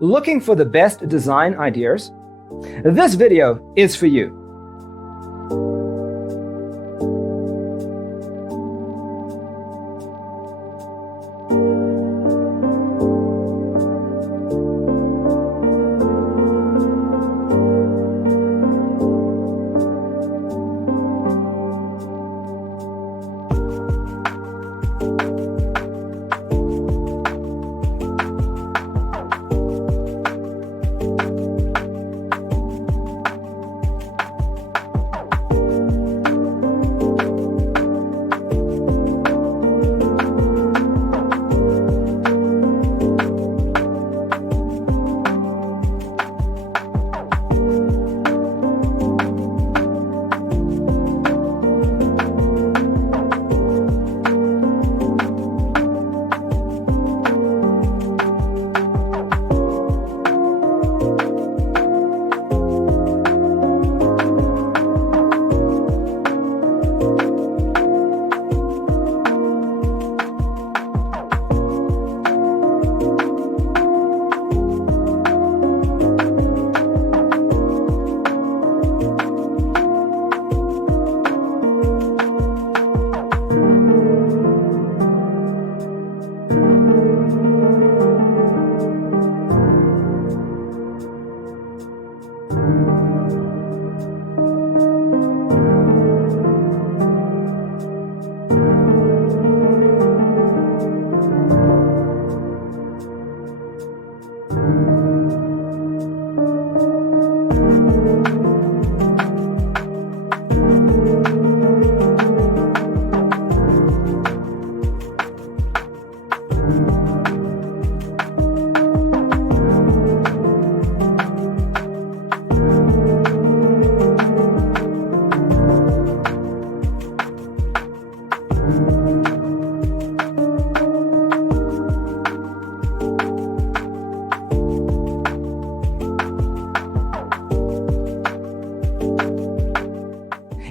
Looking for the best design ideas? This video is for you.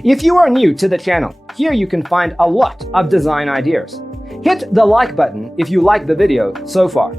If you are new to the channel, here you can find a lot of design ideas. Hit the like button if you like the video so far.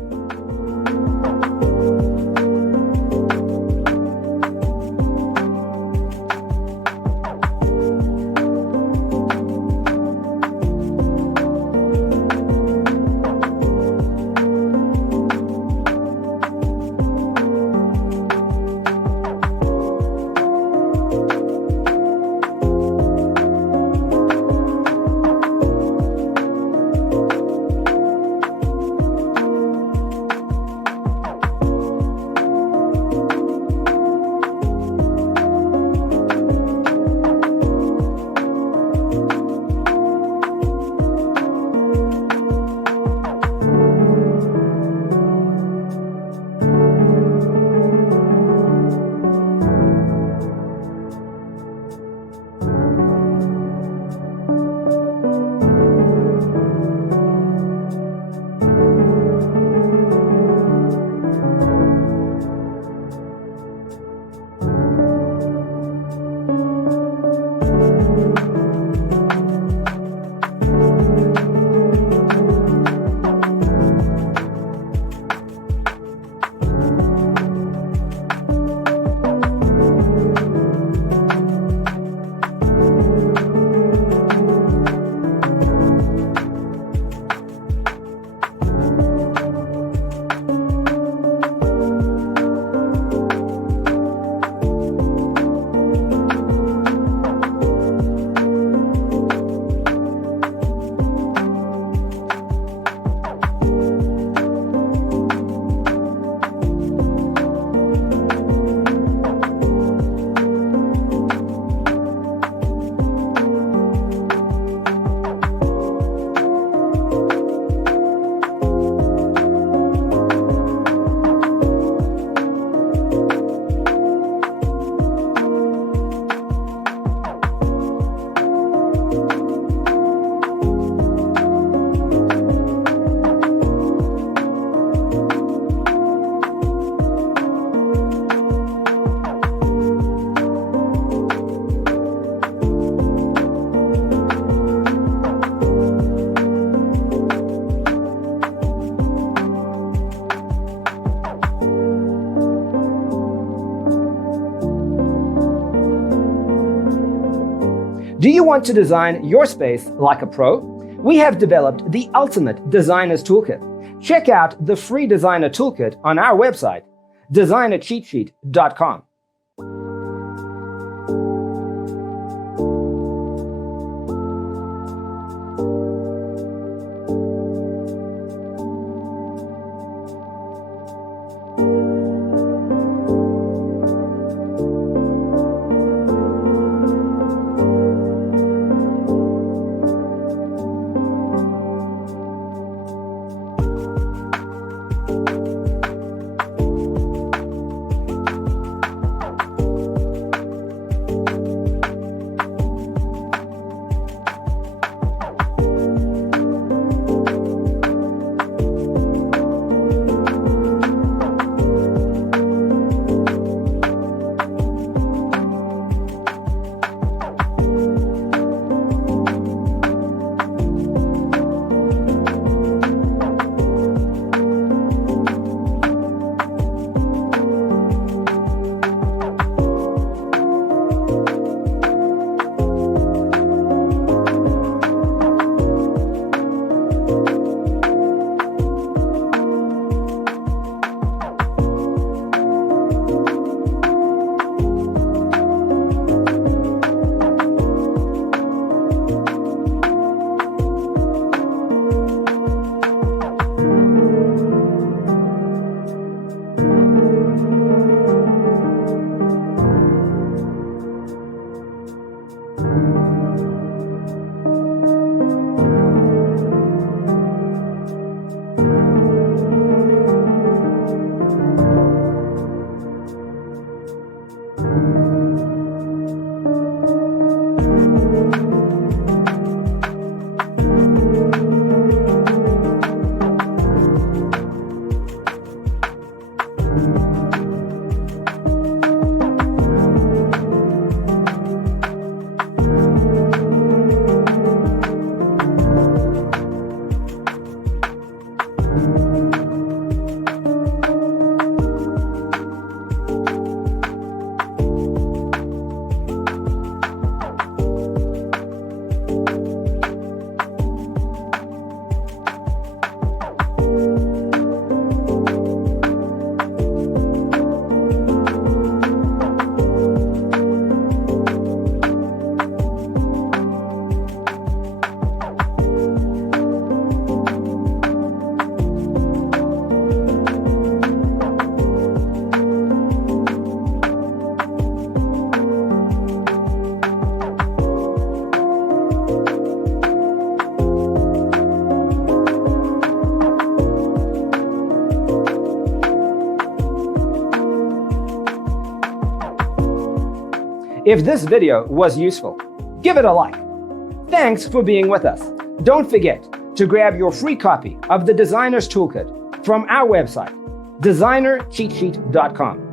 Do you want to design your space like a pro? We have developed the ultimate designer's toolkit. Check out the free designer toolkit on our website, designercheatsheet.com. If this video was useful, give it a like. Thanks for being with us. Don't forget to grab your free copy of the Designer's Toolkit from our website, designercheatsheet.com.